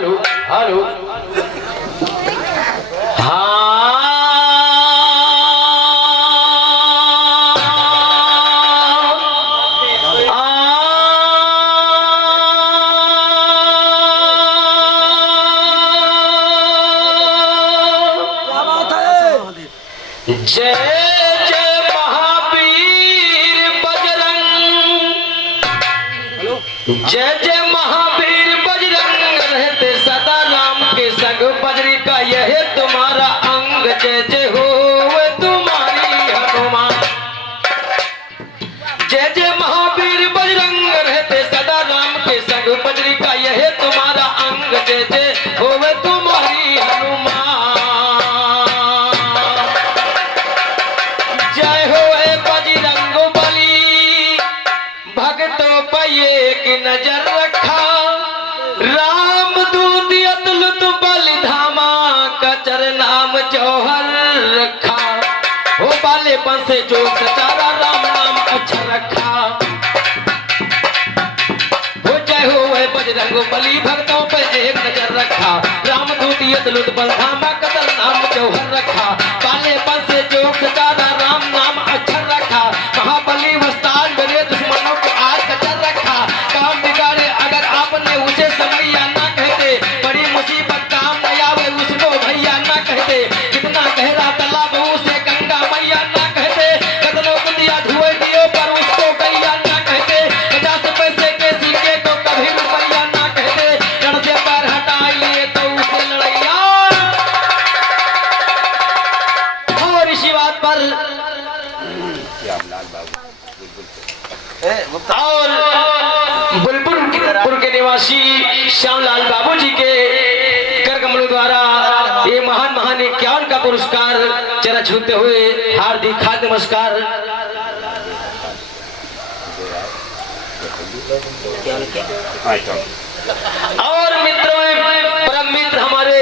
Hello hello हाँ जय जय महावीर बजरंग जय जय महावीर बजरंग रहते सदा राम के संग बजरी का यह तुम्हारा अंग जय जय हो तुम्हारी हनुमान जय जय महावीर बजरंग रहते सदा राम के संग बजरी का यह तुम्हारा अंग जय जय हो तुम्हारी हनुमान एक नजर रखा राम दूत अतुलित बलिधामा कचर नाम जौहर रखा हो बालेपन से जो सचारा राम नाम अच्छा रखा हो जय हो बजरंग बली भक्तों पर एक नजर रखा राम दूत अतुलित बलिधामा कचर नाम जौहर रखा बालेपन से जो सचारा राम नाम अच्छा रखा महाबली वस्ताद मेरे दुश्मनों को आज कचर रखा काम बिगाड़े अगर आपने उसे समैया ना कहते बड़ी मुसीबत काम न आवे उसको भैया ना कहते कितना गहरा तालाब उसे गंगा मैया ना कहते कदनों कुंदिया धुए दियो पर उसको गैया ना कहते 50 पैसे के सिक्के को कभी रुपया ना कहते रण से पैर हटाए लिए तो उसे लड़ैया और इसी बात पर और बुलबुलपुर के निवासी श्यामलाल बाबू जी के कर कमलों द्वारा ये महान महान 51 का पुरस्कार चरण छूते हुए हार्दिक हार्दिक नमस्कार। और मित्रों परम मित्र हमारे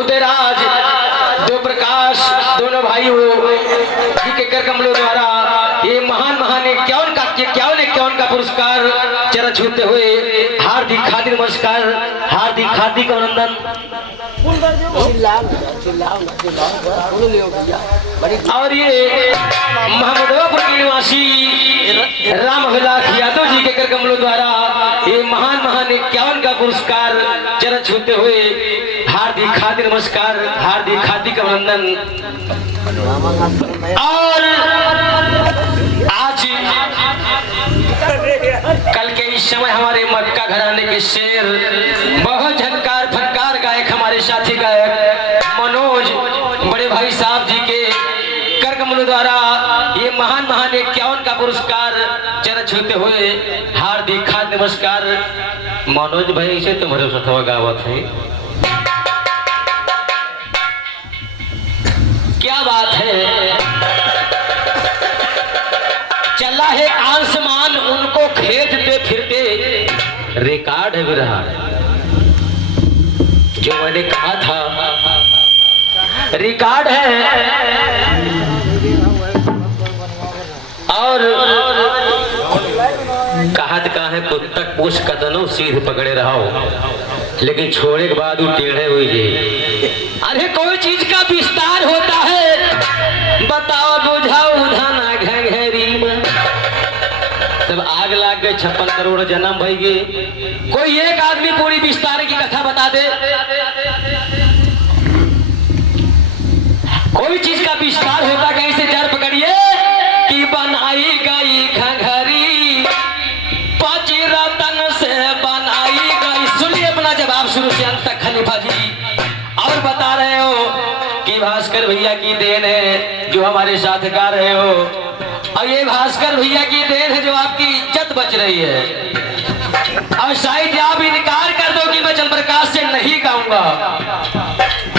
उदयराज दो प्रकाश दोनों भाइयों जी के कर कमलों द्वारा ये महान महान 51 का पुरस्कार चरण छूते हुए हार्दिक हार्दिक नमस्कार हार्दिक हार्दिक अभिनंदन। और ये महमूदपुर के निवासी रामविलास यादव जी के कर कमलों द्वारा ये महान महान 51 का पुरस्कार चरण छूते हुए हार्दिक हार्दिक नमस्कार हार्दिक हार्दिक अभिनंदन। और आज कल के इस समय हमारे मक्का घराने के शेर बहुत झनकार फनकार गायक हमारे साथी गायक मनोज बड़े भाई साहब जी के कर कमलों द्वारा ये महान महान 51 का पुरस्कार चरण छूते हुए हार्दिक हार्दिक नमस्कार। मनोज भाई से तुम्हारे सथवा गावत है क्या बात है चला है आसमान उनको खेदते फिरते रिकॉर्ड है रहा जो मैंने कहा था रिकॉर्ड है। और कहा है पुस्तक पूछ कदनों सीध पकड़े रहो लेकिन छोड़े के बाद वो टेढ़े हुई। अरे कोई चीज का विस्तार होता है बताओ बुझाओ उधाना घंघरी में सब आग लाग गए 56 करोड़ जन्म भई गए कोई एक आदमी पूरी विस्तार की कथा बता दे। कोई चीज का विस्तार होता कहीं से जड़ पकड़िए कि बनाई गई घंघरी 5 रतन से बनाई गई। सुनिए अपना जवाब शुरू से अंत तक खलीफा जी। और बता रहे हो कि भास्कर भैया की देन है जो हमारे साथ गा रहे हो और ये भास्कर भैया की देन है जो आपकी इज्जत बच रही है। और शायद आप इनकार कर दो कि मैं चंद्रप्रकाश से नहीं गाऊंगा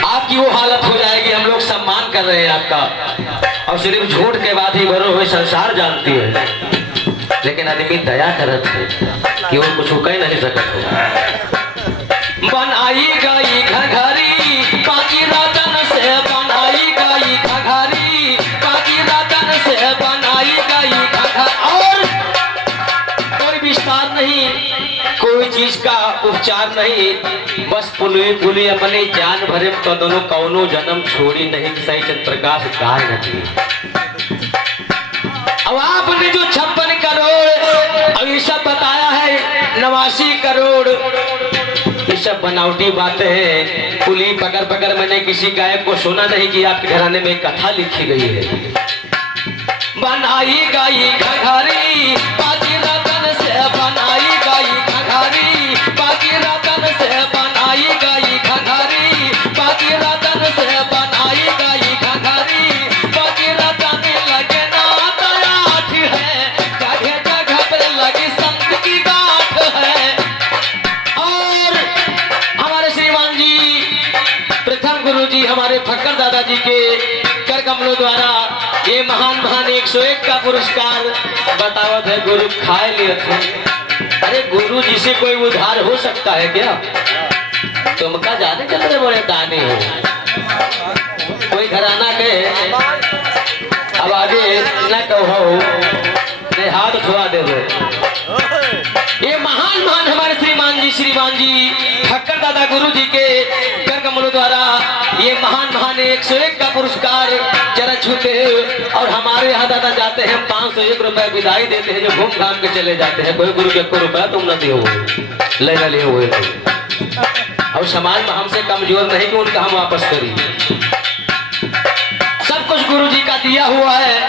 आपकी वो हालत हो जाएगी। हम लोग सम्मान कर रहे हैं आपका और सिर्फ झूठ के बाद ही भरो हुए संसार जानती है लेकिन आदमी दया करत है कि वो कुछ कह नहीं सकत हो। बनाई गई घघरी 5 रतन से बनाई गई घघरी 5 रतन से बनाई गई घघरी। और कोई विस्तार नहीं, कोई चीज का उपचार नहीं, बस पुली पुली अपने जान भरे तो दोनों कौनो जन्म छोड़ी नहीं। सही चंद्र प्रकाश गाय नदी। अब आपने जो 56 करोड़ अब ये सब बताया है, 89 करोड़, ये सब बनावटी बातें हैं। पुली पकड़ पकड़ मैंने किसी गायक को सुना नहीं कि आपके घराने में कथा लिखी गई है। बनाई गई घघरी बाजी रतन से, बनाई गई घघरी बाजी रतन से, बनाई गई घघरी बाजी रतन से, बनाई गई घघरी बाजी रतन लगे ना तराठ है, जगह जगह पर लगी संत की गाठ है। और हमारे श्रीमान जी प्रथम गुरु जी हमारे फक्कर दादाजी के कर कमलों द्वारा ये महान महान 101 का पुरस्कार बतावत है। गुरु खाए लिए थे। अरे गुरु जी से कोई उधार हो सकता है क्या? तुम का जाने कितने बड़े दानी हो। कोई घराना के अब आगे न कहो, नहीं हाथ उठवा दे दो। ये महान महान हमारे श्रीमान जी ठक्कर दादा गुरु जी के कर कमलों द्वारा ये महान महान 101 का पुरस्कार जरा छूते हैं। और हमारे यहाँ दादा जाते हैं 501 रुपए विदाई देते हैं, जो घूम घाम के चले जाते हैं। कोई गुरु के 1 रुपया तुम न दिए हुए, ले लिए हुए। और समाज में हमसे कमजोर नहीं कि उनका हम वापस करें। सब कुछ गुरु जी का दिया हुआ है,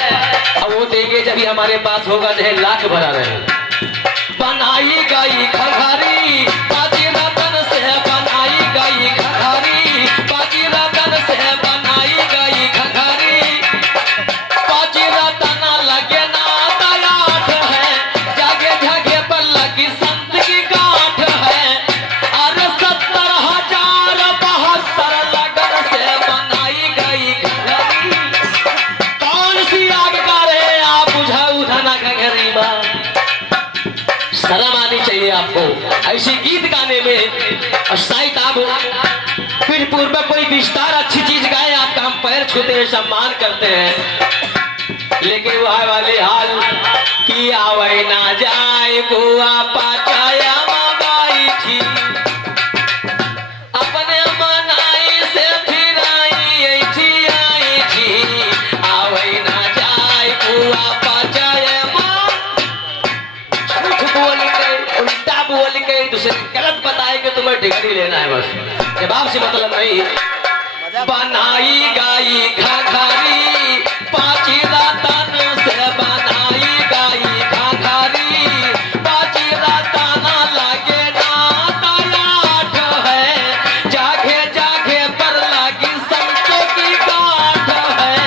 अब वो देंगे जब ही हमारे पास होगा, चाहे लाख भरा रहे। बनाई गई घघरी बाजी रतन से, बनाई गई घघरी बाजी रतन से, बनाई गई घघरी बाजी रतन लगे ना तराठ है, जगह जगह पर लगी संत की गांठ है। अरे 70,072 लगन से बनाई गई घघरी। कौन सी आगकार है आप बुझा उठाना घघरी में? शर्म आनी चाहिए आपको ऐसे गीत गाने में। और शायद आप फिर पूर्व कोई विस्तार अच्छी चीज गाए, आपका हम पैर छूते हैं, सम्मान करते हैं। लेकिन वह वाले हाल कि आवे ना जाए बुआ पाचाया माई थी, अपने मनाई से फिर आई थी, आवे ना जाए बुआ पाचाया बोल के दूसरे गलत बताए कि तुम्हें डिग्री लेना है, बस जवाब से मतलब नहीं। बनाई गई घघरी पाची रतन से, बनाई गई घघरी पाची रतन लगे ना तराठ है, जगह जगह पर लगी संतों की गांठ है।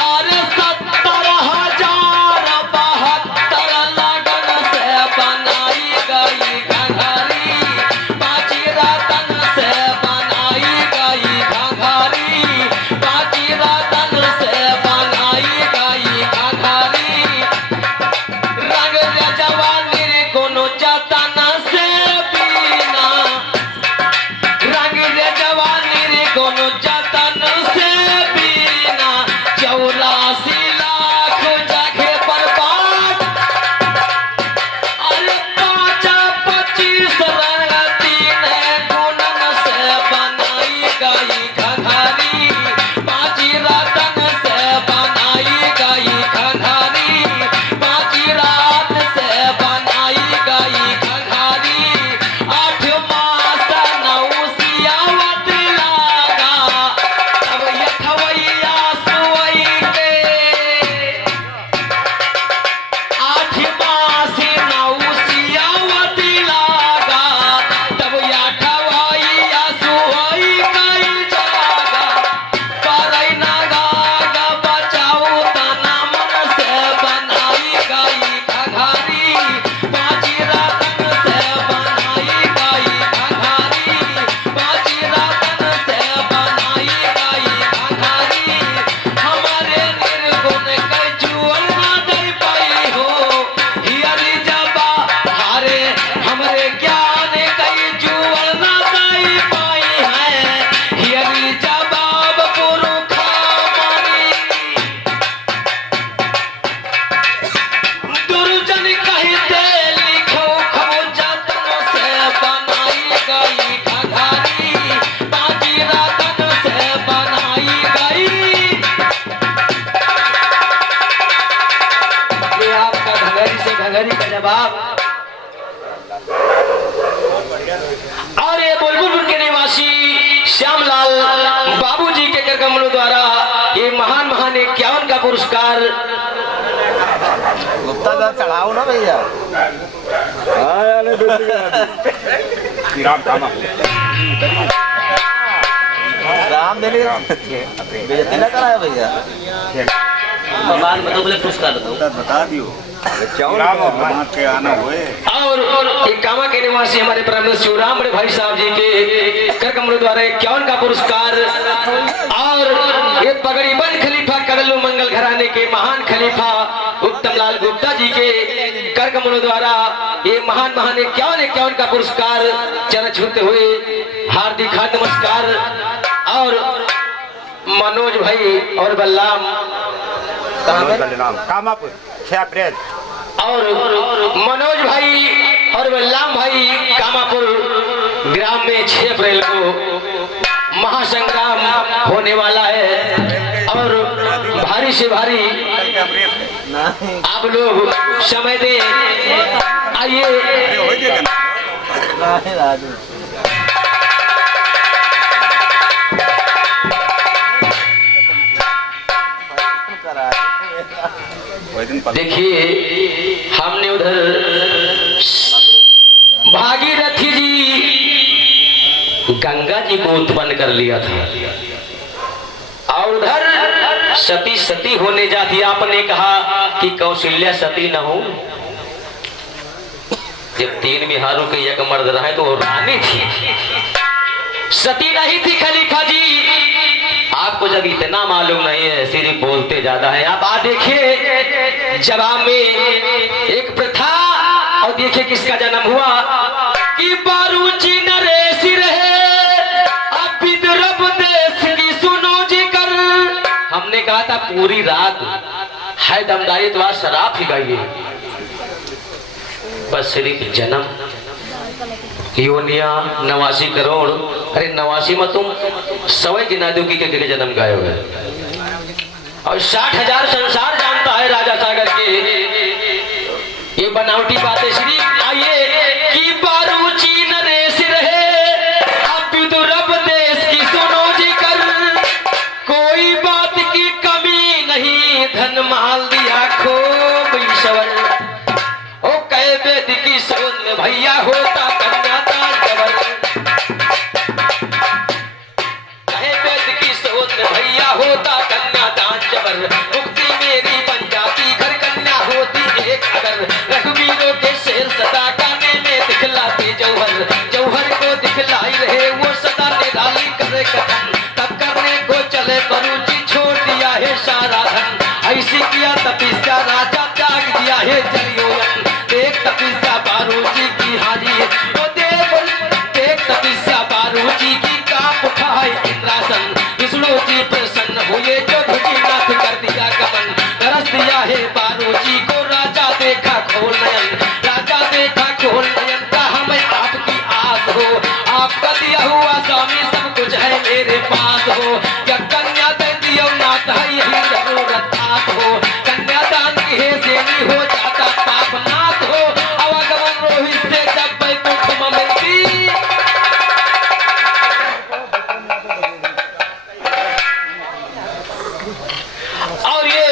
और 70,072 लगन से बनाई गई घघरी बाजी रतन से, बनाई गई घघरी बाजी रतन से, बनाई गई घघरी। रंग जवानी रे कोनो जतन से बीना, रंग जवानी रे कोनो जतन से बीना, 84 लाख जगह पर बाट। अरे 5-25 रंगती ने गुणन से बनाई गई घघरी बाजी रतन से, बनाई गई घघरी बाजी रात से, बनाई गई घघरी। और ये बुलबुलपुर के निवासी श्यामलाल बाबूजी के कर कमलों द्वारा ये महान महान 51 का पुरस्कार गुप्ता का चढ़ाओ ना भैया। राम देने बेइज्जती ना कराया भैया। भगवान बताओ बोले पुरस्कार बता दियो के आना हुए। और एक कामा के निवासी हमारे परम शिवराम बड़े भाई साहब जी के कर कमलों द्वारा 51 का पुरस्कार और ये पगड़ी बंद खलीफा कड़लू मंगल घराने के महान खलीफा उत्तम लाल गुप्ता जी के कर कमलों द्वारा ये महान महान 51 का पुरस्कार चरण छूते हुए हार्दिक नमस्कार। और मनोज भाई और बलराम कामापुर 6 अप्रैल और मनोज भाई और बलराम भाई कामापुर ग्राम में 6 अप्रैल को महासंग्राम होने वाला है और भारी से भारी आप लोग समय दें। आइए देखिए हमने उधर भागीरथी जी गंगा जी को उत्पन्न कर लिया था और उधर सती सती होने जाती। आपने कहा कि कौशल्या सती न हो। जब 3 बिहारों के एक मर्द रहे तो वो रानी थी, सती नहीं थी खलीफा जी। आपको जब इतना मालूम नहीं है, सिर्फ बोलते ज्यादा है। आप देखिए जवाब में एक प्रथा और देखिए किसका जन्म हुआ कि बारूची नरेशी रहे अब विदर्भ देश की सुनो जी कर। हमने कहा था पूरी रात है दमदारी तो आज शराब ही गई है, बस सिर्फ जन्म योनिया 89 करोड़। अरे 89 में तुम 100 गिना दो कि जन्म गाये हुए और 60,000 संसार जानता है राजा सागर के ये बनावटी बातें श्री। आइए कि बारूची नरेश रहे अब विदर्भ देश की सुनो जी कर। कोई बात की कमी नहीं धन माल दिया खूब ईश्वर। ओ कहे वेद की सोन में भैया होता कन्यादान जबर। कहे वेद की सोन में भैया होता कन्यादान जबर। मुक्ति मेरी बन जाती घर कन्या होती एक अगर। रघुवीरों के शेर सदा गाने में दिखलाती जौहर। जौहर को दिखलाई रहे वो सदा निराली करे कथन। तब करने को चले बरूची छोड़ दिया है सारा धन। ऐसी किया तपस्या राजा त्याग दिया है जलियोयन। देख तपस्या बारूची की हाजी तो देख तपस्या बारूची की कांप उठा है इंद्रासन। विष्णु जी प्रसन्न हुए जो भुजीनाथ कर दिया गमन। तरस दिया है बारूची को राजा देखा खोल नयन। राजा देखा खोल नयन का हमें आपकी आस हो। आपका दिया हुआ स्वामी सब कुछ है मेरे पास हो। क्या कन्या दे दियो नाथ है यही जरूरत आप हो। कन्यादान की है देनी हो जाता पाप नाथ हो। अवगमन रोहित से जब वैकुंठ में मिलती। और ये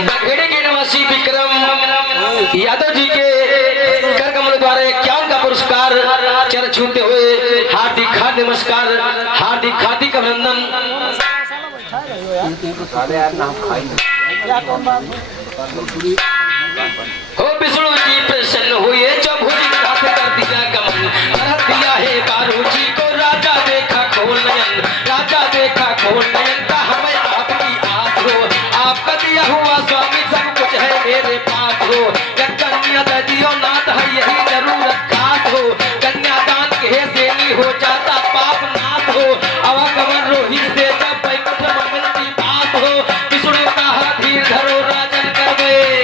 बघेड़े के निवासी विक्रम यादव जी के कर कमल द्वारा 51 का पुरस्कार चरण छूते हुए हार्दिक नमस्कार, हार्दिक अभिनंदन। हो विष्णु जी प्रसन्न हुए जो भुजनाथ कर दिया गमन। भरत दिया है बारूची को राजा देखा खोल नयन। राजा देखा खोल नयन का हमें आपकी आस हो। आपका दिया हुआ स्वामी सब कुछ है मेरे पास हो। कन्या दियो नाथ है यही जरूरत खास हो। कन्यादान के देनी हो जाता पाप नाथ हो। अवगमन रोहित से जब वैकुंठ में मिलती बात हो। विष्णु कहा धीर धरो राजन कर गए।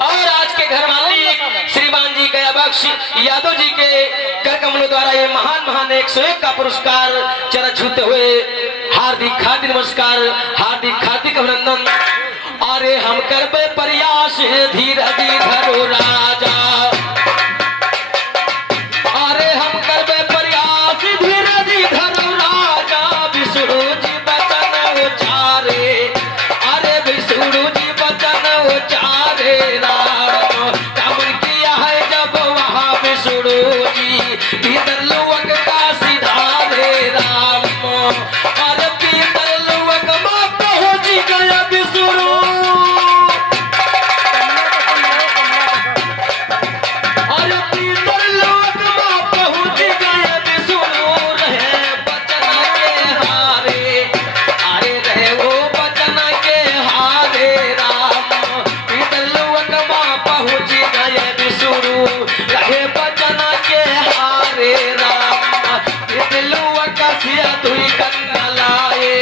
और आज के घर मालिक श्रीमान जी गया बख्श यादव जी के कर कमलों द्वारा ये महान 101 का पुरस्कार चरण छूते हुए हार्दिक नमस्कार, हार्दिक अभिनंदन। और अरे हम करबे प्रयास धीरज धरो राजा, अरे हम करबे प्रयास धीरज धरो राजा, विष्णु जी बचन उचारे, अरे विष्णु जी बचन उचारे राम, कामन किया है जब वहाँ विष्णु जी, भीतर लोक का सिधारे राम, अरे भीतर लोक में पहुँच गया विष्णु, अरे भीतर लोक में पहुँच गया विष्णु, रहे बचन के हारे, अरे रहे वो बचन के हारे राम, भीतर लोक में पहुँच गए विष्णु, रहे बचन के हारे राम, भीतर लोक से दुई कन्या लाए,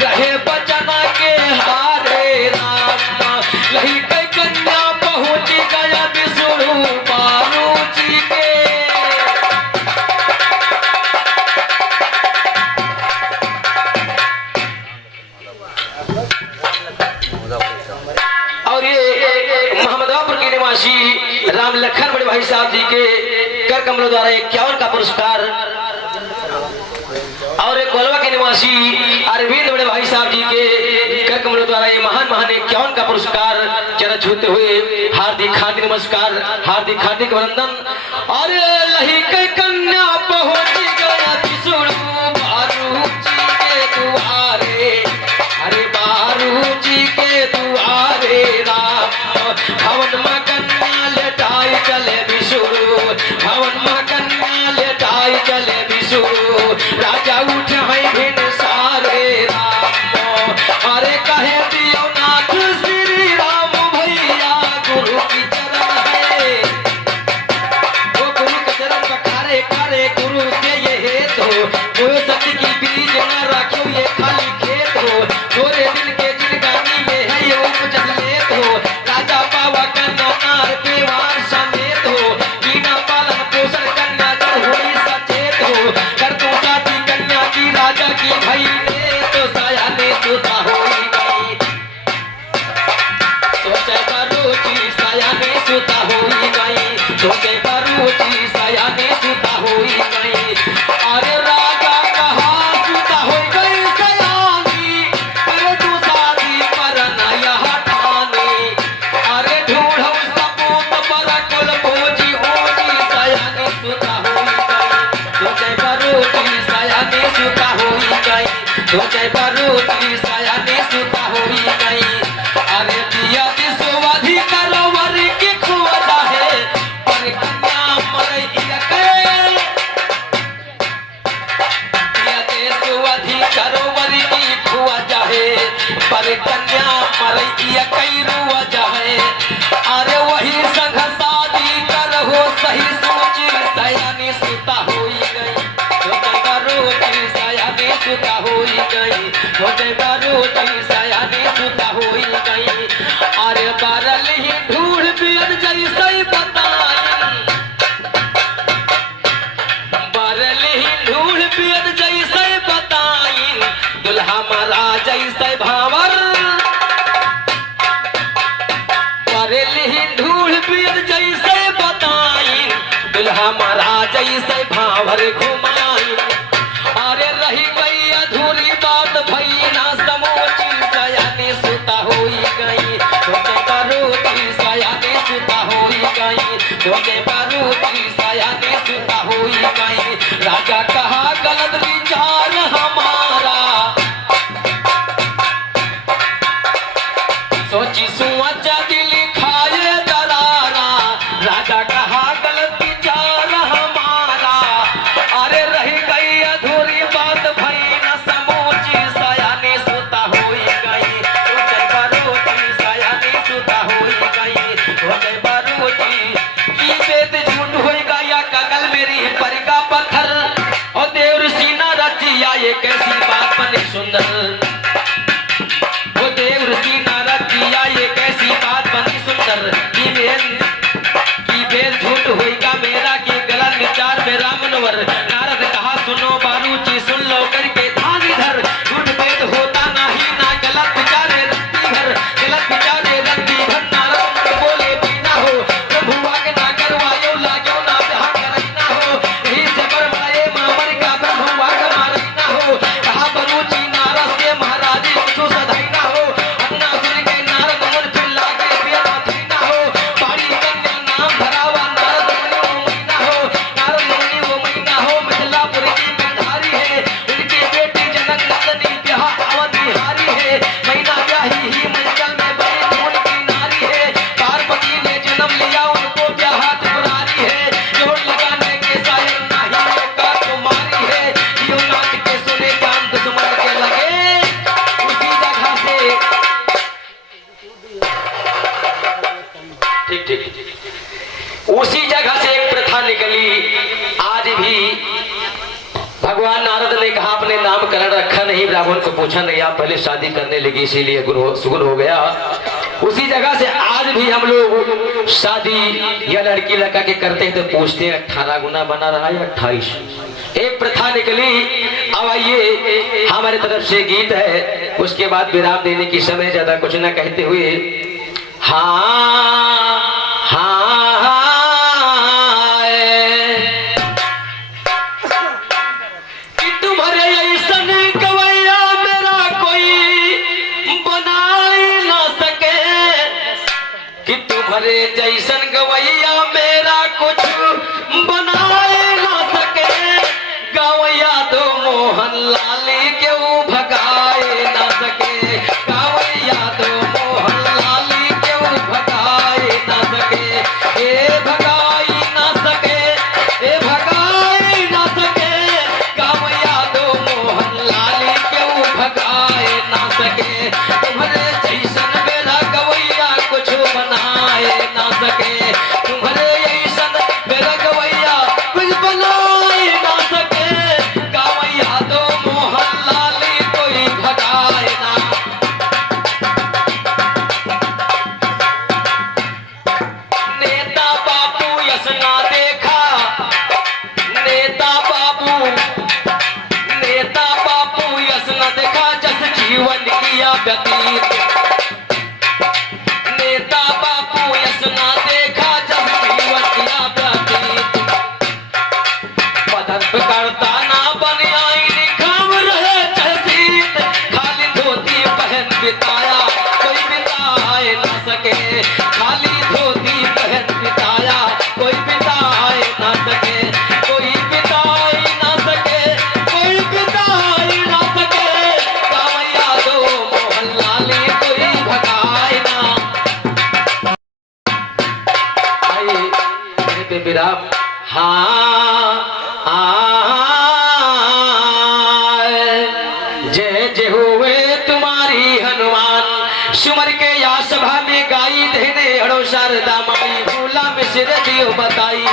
रहे बचन के हारे राम, लही कई कन्या पहुँच गया विष्णु बारू जी के, और ये मोहम्मदपुर के निवासी राम लखन बड़े भाई साहब जी के कर कमलों द्वारा 51 का पुरस्कार, और एक कोलवा के निवासी अरविंद बड़े भाई साहब जी के कर कमलों द्वारा ये महान 51 का पुरस्कार चरण छूते हुए हार्दिक नमस्कार, हार्दिक वंदन। और लही के कन्या पहुंच गया विष्णु बारू जी के दुआरे, अरे बारू जी के दुआरे राम, भवन में कन्या लेटाई चले विष्णु, भवन में कन्या लेटाई चले विष्णु, राजा उठ है भिन सारे राम, अरे कहे दियो नाथ श्री राम भैया गुरु की चरण है, वो गुरु के चरण पखारे करे गुरु से ये हेत हो, कोई सत्य की बीज न रखो ये खाली खेत हो, थोड़े दिन के जिनगानी में है ये उपजत लेत हो, राजा पावा कन्या नार पेवार समेत हो, बिना पालन पोषण कन्या जब हुई सचेत हो, कर तू साथी कन्या की राजा की भई ने तो साया ने सुता होई गई, सोचे करो जी साया ने सुता होई गई, सोचे करो जी साया ने सुता होई गई, अरे राजा कहा सुता होई गई सयानी, करे तू साथी पर नया ठाने, अरे ढूंढो सपूत पर कुल भोजी ओजी साया ने सुता होई गई, सोचे करो जी साया ने सुता होई गई, सोचे करो जी साया ने सुता होई गई, अरे दिया दिसोवाधी करो वर की खोजा है, पर कन्या मरैया के, दिया दिसोवाधी करो वर की खोजा है, पर कन्या मरैया कई रोजा है, अरे वही संग शादी करहो सही सोची सयानी सुता होई गई, सोचे करो जी सयानी सुता होई गई, सोचे करो जी सयानी सुता होई गई, अरे बारल ही ढूंढ पियन जैसे बताई, बारल ही ढूंढ पियन जैसे बताई, दुल्हा मारा जैसे भावर, बारल ही ढूंढ पियन जैसे बताई, दुल्हा मारा जैसे भावर घुमाई, अरे रही गई अधूरी बात भई ना समोची सयानी सुता होई गई, सोचे करो जी सयानी सुता होई गई, सोचे करो जी सयानी सुता होई गई, राजा कहा गलत विचार हमारा, सोची सुअचा दिल खाए दरारा, राजा कहा गलत विचार हमारा, अरे रह गई अधूरी बात भई न समोची सयानी सुता होई गई, सोचे करो जी सयानी सुता होई गई, सोचे करो जी की वेद झूठ होई गया कगल ठीक ठीक। उसी जगह से एक प्रथा निकली। आज भी भगवान नारद ने कहा अपने नामकरण रखा नहीं, ब्राह्मण को पूछा नहीं, आप पहले शादी करने लगी इसीलिए सुगुन हो गया। उसी जगह से आज भी हम लोग शादी या लड़की लड़का के करते हैं तो पूछते हैं 18 गुना बना रहा है या 28। एक प्रथा निकली। अब आइए हमारे तरफ से गीत है, उसके बाद विराम देने की समय, ज्यादा कुछ न कहते हुए हाँ हाँ हाँ कि तुम्हारे ऐसन गवैया मेरा कोई बना ना सके, कि तुम्हारे जैसन गवैया मेरा कुछ बना ना सके, गवैया दो मोहन लाली क्यों भगाए ना सके, गवैया दो मोहन लाली क्यों भगाए ना सके, ए भगाई ना सके, ए भगाई ना सके, गवैया दो मोहन लाली क्यों भगाए ना सके, तुम्हारे जैसन मेरा गवैया कुछ बनाए ना सके, तुम्हारे जैसन मेरा गवैया कुछ बनाए ना सके, गवैया दो मोहन लाली कोई भगाए ना। नेता बाबू यस ना देखा, नेता बाबू यस न देखा, जस जीवन किया व्यतीत, नेता बाबू यस न देखा, जस जीवन किया व्यतीत, पदर्प करता ना बन आई निखम रहे चहसीत, खाली धोती पहन बिताया कोई बिताए ना सके, खाली धोती पहन बिताया कोई बिताए ना सके, कोई बिताए ना सके, कोई बिताए ना सके, गवैया दो मोहन लाली कोई भगाए ना। आइए मेरे पे विराम। हाँ जय जय हुए तुम्हारी हनुमान, सुमर के या सभा में गाई देने हड़ो शारदा माई, भूला मिश्र जी बताई।